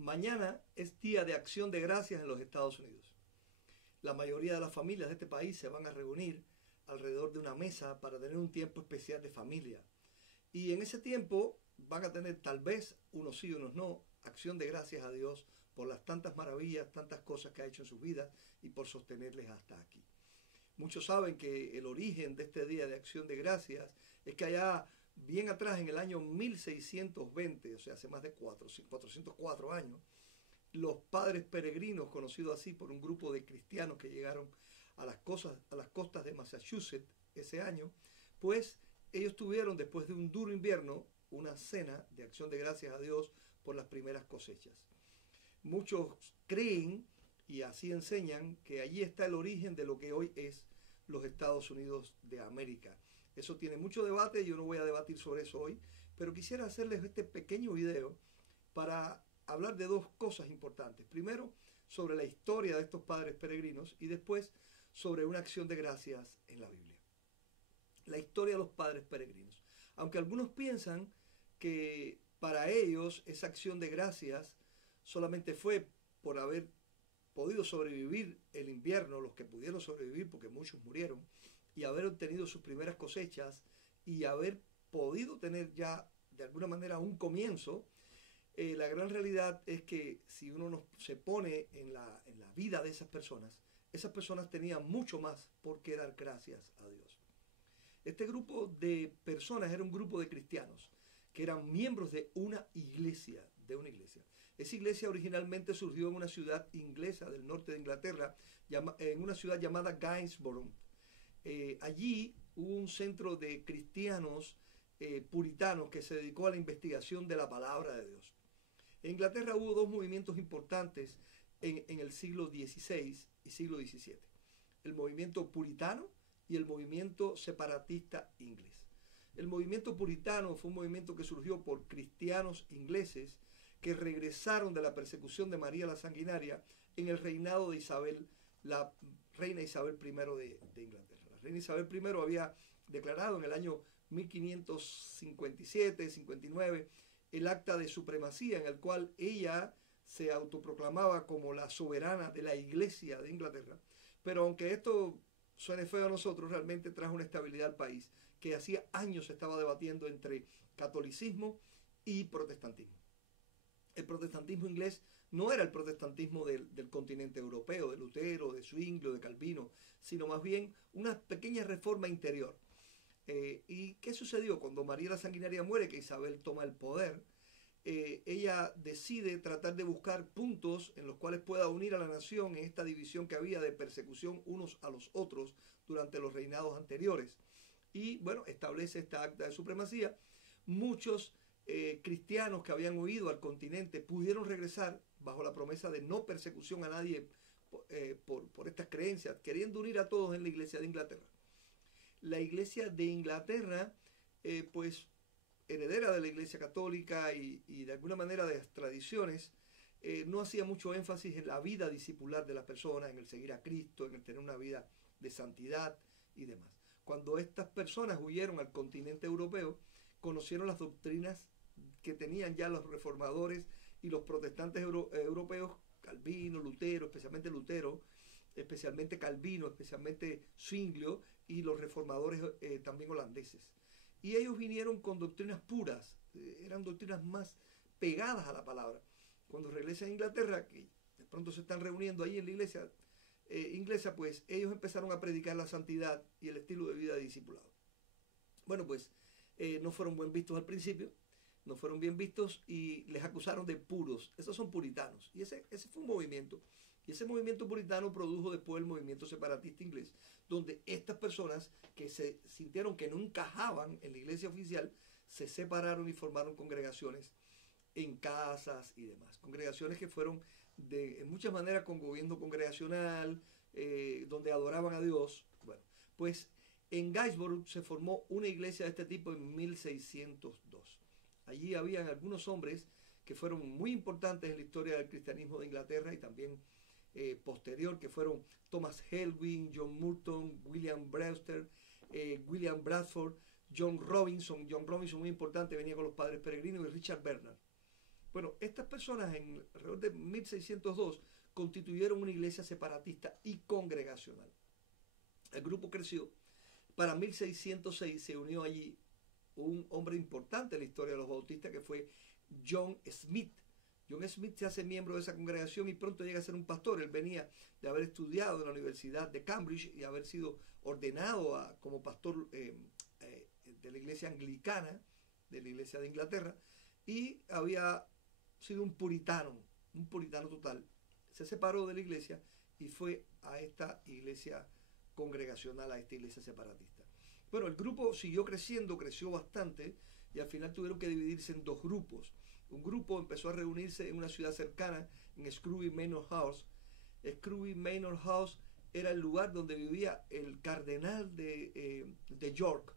Mañana es Día de Acción de Gracias en los Estados Unidos. La mayoría de las familias de este país se van a reunir alrededor de una mesa para tener un tiempo especial de familia. Y en ese tiempo van a tener tal vez, unos sí, unos no, acción de gracias a Dios por las tantas maravillas, tantas cosas que ha hecho en sus vidas y por sostenerles hasta aquí. Muchos saben que el origen de este Día de Acción de Gracias es que allá bien atrás, en el año 1620, o sea, hace más de 404 años, los padres peregrinos, conocidos así por un grupo de cristianos que llegaron a las costas de Massachusetts ese año, pues ellos tuvieron, después de un duro invierno, una cena de acción de gracias a Dios por las primeras cosechas. Muchos creen y así enseñan que allí está el origen de lo que hoy es los Estados Unidos de América. Eso tiene mucho debate, yo no voy a debatir sobre eso hoy, pero quisiera hacerles este pequeño video para hablar de dos cosas importantes. Primero, sobre la historia de estos padres peregrinos y después sobre una acción de gracias en la Biblia. La historia de los padres peregrinos. Aunque algunos piensan que para ellos esa acción de gracias solamente fue por haber podido sobrevivir el invierno, los que pudieron sobrevivir, porque muchos murieron, y haber obtenido sus primeras cosechas y haber podido tener ya de alguna manera un comienzo, la gran realidad es que si uno se pone en la vida de esas personas tenían mucho más por qué dar gracias a Dios. Este grupo de personas era un grupo de cristianos que eran miembros de una iglesia. Esa iglesia originalmente surgió en una ciudad inglesa del norte de Inglaterra, en una ciudad llamada Gainsborough. Allí hubo un centro de cristianos puritanos que se dedicó a la investigación de la palabra de Dios. En Inglaterra hubo dos movimientos importantes en el siglo XVI y siglo XVII. El movimiento puritano y el movimiento separatista inglés. El movimiento puritano fue un movimiento que surgió por cristianos ingleses que regresaron de la persecución de María la Sanguinaria en el reinado de Isabel, la reina Isabel I de Inglaterra. La reina Isabel I había declarado en el año 1557-59 el acta de supremacía, en el cual ella se autoproclamaba como la soberana de la Iglesia de Inglaterra. Pero aunque esto suene feo a nosotros, realmente trajo una estabilidad al país que hacía años se estaba debatiendo entre catolicismo y protestantismo. El protestantismo inglés no era el protestantismo del continente europeo, de Lutero, de Zwinglio, de Calvino, sino más bien una pequeña reforma interior. ¿Y qué sucedió? Cuando María la Sanguinaria muere, que Isabel toma el poder, ella decide tratar de buscar puntos en los cuales pueda unir a la nación en esta división que había de persecución unos a los otros durante los reinados anteriores. Y bueno, establece esta acta de supremacía. Muchos cristianos que habían huido al continente pudieron regresar bajo la promesa de no persecución a nadie por estas creencias, queriendo unir a todos en la Iglesia de Inglaterra. La Iglesia de Inglaterra, pues heredera de la Iglesia Católica y de alguna manera de las tradiciones, no hacía mucho énfasis en la vida discipular de las personas, en el seguir a Cristo, en el tener una vida de santidad y demás. Cuando estas personas huyeron al continente europeo, conocieron las doctrinas que tenían ya los reformadores y los protestantes europeos, Calvino, Lutero, especialmente Calvino, especialmente Zwinglio y los reformadores también holandeses. Y ellos vinieron con doctrinas puras, eran doctrinas más pegadas a la palabra. Cuando regresan a Inglaterra, que de pronto se están reuniendo ahí en la iglesia inglesa, pues ellos empezaron a predicar la santidad y el estilo de vida de discipulado. Bueno, pues no fueron bien vistos al principio, no fueron bien vistos y les acusaron de puros. Esos son puritanos. Y ese fue un movimiento. Y ese movimiento puritano produjo después el movimiento separatista inglés, donde estas personas que se sintieron que no encajaban en la iglesia oficial, se separaron y formaron congregaciones en casas y demás. Congregaciones que fueron en muchas maneras con gobierno congregacional, donde adoraban a Dios. Bueno, pues en Gainsborough se formó una iglesia de este tipo en 1602. Allí habían algunos hombres que fueron muy importantes en la historia del cristianismo de Inglaterra y también posterior, que fueron Thomas Helwig, John Murton, William Brewster, William Bradford, John Robinson. John Robinson, muy importante, venía con los padres peregrinos, y Richard Bernard. Bueno, estas personas en alrededor de 1602 constituyeron una iglesia separatista y congregacional. El grupo creció. Para 1606 se unió allí un hombre importante en la historia de los bautistas que fue John Smith. John Smith se hace miembro de esa congregación y pronto llega a ser un pastor. Él venía de haber estudiado en la Universidad de Cambridge y haber sido ordenado como pastor de la iglesia anglicana, de la iglesia de Inglaterra, y había sido un puritano total. Se separó de la iglesia y fue a esta iglesia congregacional, a esta iglesia separatista. Bueno, el grupo siguió creciendo, creció bastante, y al final tuvieron que dividirse en dos grupos. Un grupo empezó a reunirse en una ciudad cercana, en Scrooby Manor House. Scrooby Manor House era el lugar donde vivía el cardenal de York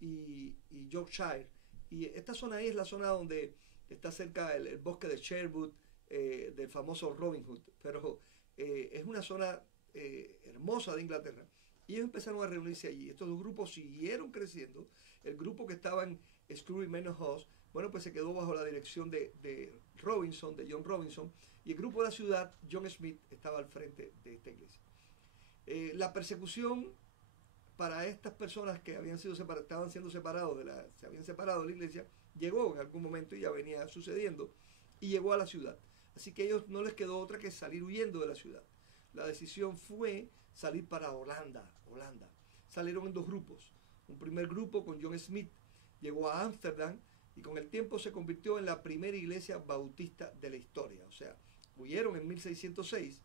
y Yorkshire. Y esta zona ahí es la zona donde está cerca el bosque de Sherwood, del famoso Robin Hood. Pero es una zona hermosa de Inglaterra. Y ellos empezaron a reunirse allí. Estos dos grupos siguieron creciendo. El grupo que estaba en Scrooby Manor House, bueno, pues se quedó bajo la dirección de Robinson, de John Robinson, y el grupo de la ciudad, John Smith, estaba al frente de esta iglesia. La persecución para estas personas que estaban siendo separados se habían separado de la iglesia, llegó en algún momento y ya venía sucediendo, y llegó a la ciudad. Así que a ellos no les quedó otra que salir huyendo de la ciudad. La decisión fue salir para Holanda. Salieron en dos grupos. Un primer grupo con John Smith llegó a Ámsterdam y con el tiempo se convirtió en la primera iglesia bautista de la historia. O sea, huyeron en 1606,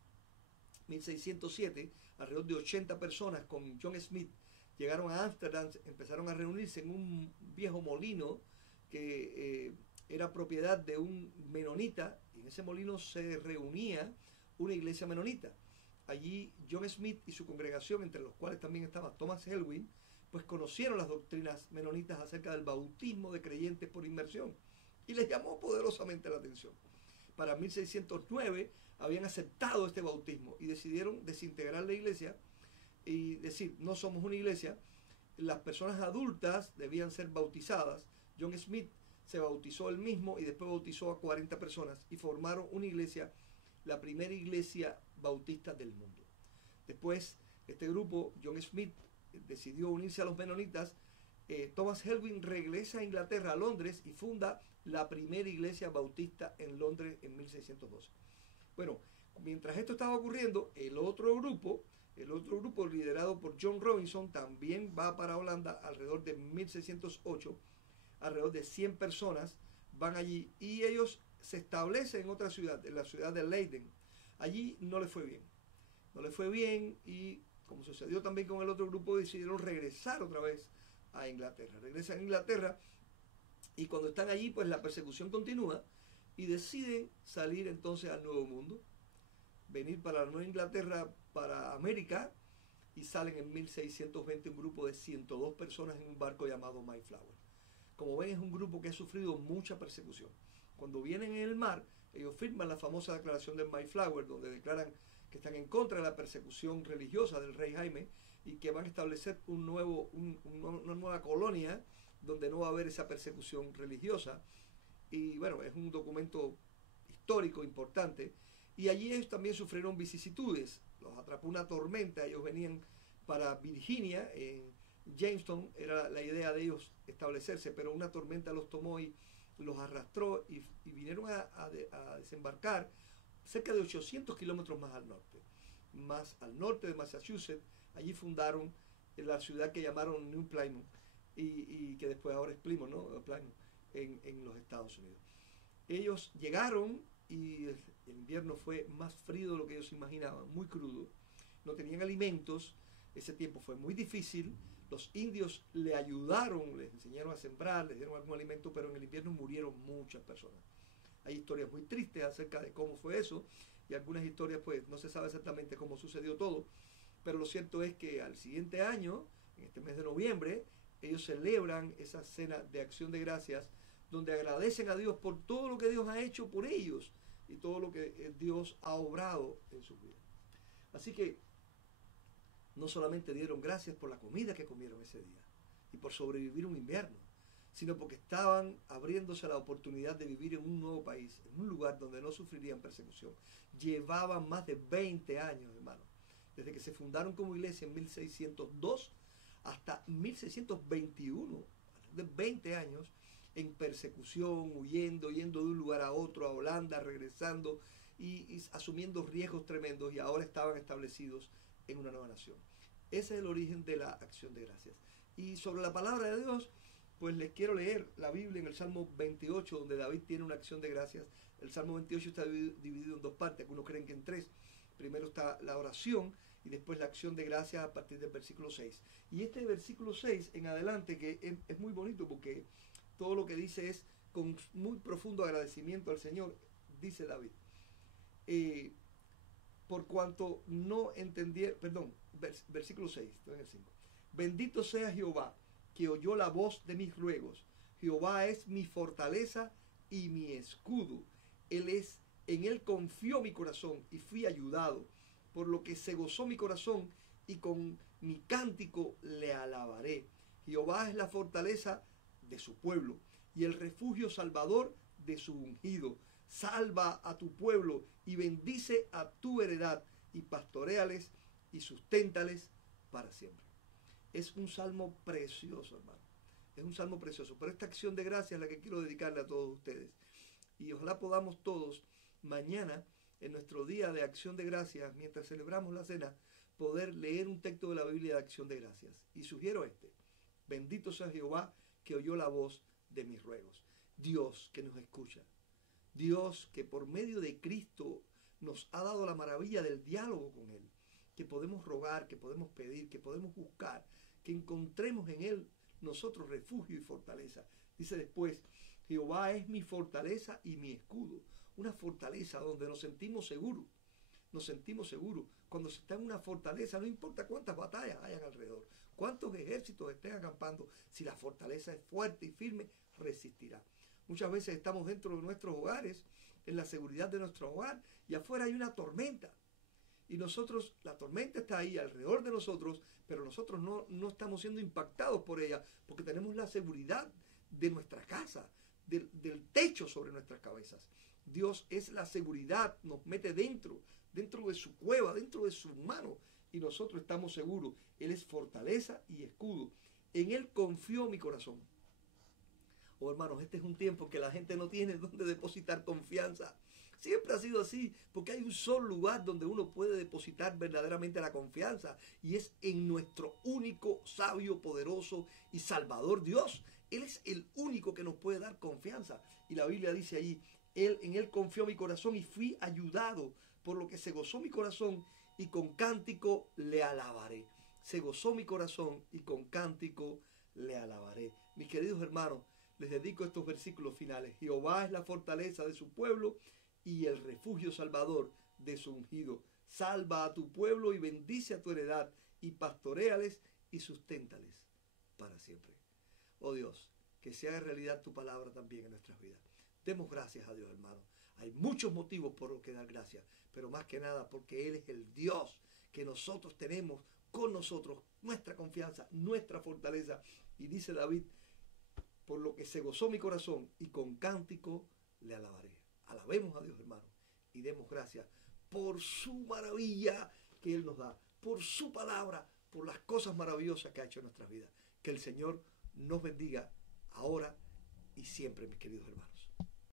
1607, alrededor de 80 personas con John Smith llegaron a Ámsterdam, empezaron a reunirse en un viejo molino que era propiedad de un menonita, y en ese molino se reunía una iglesia menonita. Allí John Smith y su congregación, entre los cuales también estaba Thomas Helwyn, pues conocieron las doctrinas menonitas acerca del bautismo de creyentes por inmersión y les llamó poderosamente la atención. Para 1609 habían aceptado este bautismo y decidieron desintegrar la iglesia y decir, no somos una iglesia, las personas adultas debían ser bautizadas. John Smith se bautizó él mismo y después bautizó a 40 personas y formaron una iglesia, la primera iglesia bautista del mundo. Después, este grupo, John Smith, decidió unirse a los menonitas. Thomas Helwyn regresa a Inglaterra, a Londres, y funda la primera iglesia bautista en Londres en 1612. Bueno, mientras esto estaba ocurriendo, el otro grupo liderado por John Robinson también va para Holanda alrededor de 1608. Alrededor de 100 personas van allí y ellos se establecen en otra ciudad, en la ciudad de Leiden. Allí no les fue bien y como sucedió también con el otro grupo, decidieron regresar otra vez a Inglaterra. Regresan a Inglaterra y cuando están allí, pues la persecución continúa y deciden salir entonces al Nuevo Mundo, venir para la Nueva Inglaterra, para América, y salen en 1620 un grupo de 102 personas en un barco llamado Mayflower. Como ven, es un grupo que ha sufrido mucha persecución. Cuando vienen en el mar, ellos firman la famosa declaración de Mayflower, donde declaran que están en contra de la persecución religiosa del rey Jaime y que van a establecer una nueva colonia donde no va a haber esa persecución religiosa. Y bueno, es un documento histórico importante. Y allí ellos también sufrieron vicisitudes. Los atrapó una tormenta, ellos venían para Virginia, en Jamestown era la idea de ellos establecerse, pero una tormenta los tomó y los arrastró y vinieron a desembarcar cerca de 800 kilómetros más al norte de Massachusetts. Allí fundaron la ciudad que llamaron New Plymouth y que después ahora es Plymouth, ¿no? Plymouth, en los Estados Unidos. Ellos llegaron y el invierno fue más frío de lo que ellos imaginaban, muy crudo. No tenían alimentos, ese tiempo fue muy difícil. Los indios le ayudaron, les enseñaron a sembrar, les dieron algún alimento, pero en el invierno murieron muchas personas. Hay historias muy tristes acerca de cómo fue eso, y algunas historias pues no se sabe exactamente cómo sucedió todo, pero lo cierto es que al siguiente año, en este mes de noviembre, ellos celebran esa cena de acción de gracias, donde agradecen a Dios por todo lo que Dios ha hecho por ellos y todo lo que Dios ha obrado en sus vidas. Así que no solamente dieron gracias por la comida que comieron ese día y por sobrevivir un invierno, sino porque estaban abriéndose a la oportunidad de vivir en un nuevo país, en un lugar donde no sufrirían persecución. Llevaban más de 20 años, hermano, desde que se fundaron como iglesia en 1602 hasta 1621, de 20 años en persecución, huyendo, yendo de un lugar a otro, a Holanda, regresando y asumiendo riesgos tremendos, y ahora estaban establecidos en una nueva nación. Ese es el origen de la acción de gracias. Y sobre la palabra de Dios, pues les quiero leer la Biblia en el Salmo 28, donde David tiene una acción de gracias. El Salmo 28 está dividido en dos partes, algunos creen que en tres. Primero está la oración y después la acción de gracias a partir del versículo 6. Y este versículo 6 en adelante, que es muy bonito porque todo lo que dice es con muy profundo agradecimiento al Señor, dice David. Por cuanto no entendieron, versículo 6, estoy en el 5. Bendito sea Jehová, que oyó la voz de mis ruegos. Jehová es mi fortaleza y mi escudo. En él confió mi corazón y fui ayudado, por lo que se gozó mi corazón y con mi cántico le alabaré. Jehová es la fortaleza de su pueblo y el refugio salvador de su ungido. Salva a tu pueblo y bendice a tu heredad y pastoréales y susténtales para siempre. Es un salmo precioso, hermano. Es un salmo precioso. Pero esta acción de gracias es la que quiero dedicarle a todos ustedes. Y ojalá podamos todos mañana, en nuestro día de acción de gracias, mientras celebramos la cena, poder leer un texto de la Biblia de acción de gracias. Y sugiero este. Bendito sea Jehová, que oyó la voz de mis ruegos. Dios que nos escucha. Dios que por medio de Cristo nos ha dado la maravilla del diálogo con Él. Que podemos rogar, que podemos pedir, que podemos buscar, que encontremos en Él nosotros refugio y fortaleza. Dice después, Jehová es mi fortaleza y mi escudo. Una fortaleza donde nos sentimos seguros. Nos sentimos seguros. Cuando se está en una fortaleza, no importa cuántas batallas hayan alrededor, cuántos ejércitos estén acampando, si la fortaleza es fuerte y firme, resistirá. Muchas veces estamos dentro de nuestros hogares, en la seguridad de nuestro hogar, y afuera hay una tormenta. Y nosotros, la tormenta está ahí alrededor de nosotros, pero nosotros no estamos siendo impactados por ella, porque tenemos la seguridad de nuestra casa, del techo sobre nuestras cabezas. Dios es la seguridad, nos mete dentro de su cueva, dentro de su mano, y nosotros estamos seguros. Él es fortaleza y escudo. En Él confió mi corazón. Oh, hermanos, este es un tiempo que la gente no tiene donde depositar confianza. Siempre ha sido así, porque hay un solo lugar donde uno puede depositar verdaderamente la confianza, y es en nuestro único, sabio, poderoso y salvador Dios. Él es el único que nos puede dar confianza. Y la Biblia dice ahí, en Él confió mi corazón y fui ayudado, por lo que se gozó mi corazón y con cántico le alabaré. Se gozó mi corazón y con cántico le alabaré. Mis queridos hermanos, les dedico estos versículos finales. Jehová es la fortaleza de su pueblo y el refugio salvador de su ungido. Salva a tu pueblo y bendice a tu heredad y pastoréales y susténtales para siempre. Oh Dios, que se haga realidad tu palabra también en nuestras vidas. Demos gracias a Dios, hermano. Hay muchos motivos por los que dar gracias, pero más que nada porque Él es el Dios que nosotros tenemos con nosotros, nuestra confianza, nuestra fortaleza. Y dice David, por lo que se gozó mi corazón y con cántico le alabaré. Alabemos a Dios, hermano, y demos gracias por su maravilla que Él nos da, por su palabra, por las cosas maravillosas que ha hecho en nuestras vidas. Que el Señor nos bendiga ahora y siempre, mis queridos hermanos.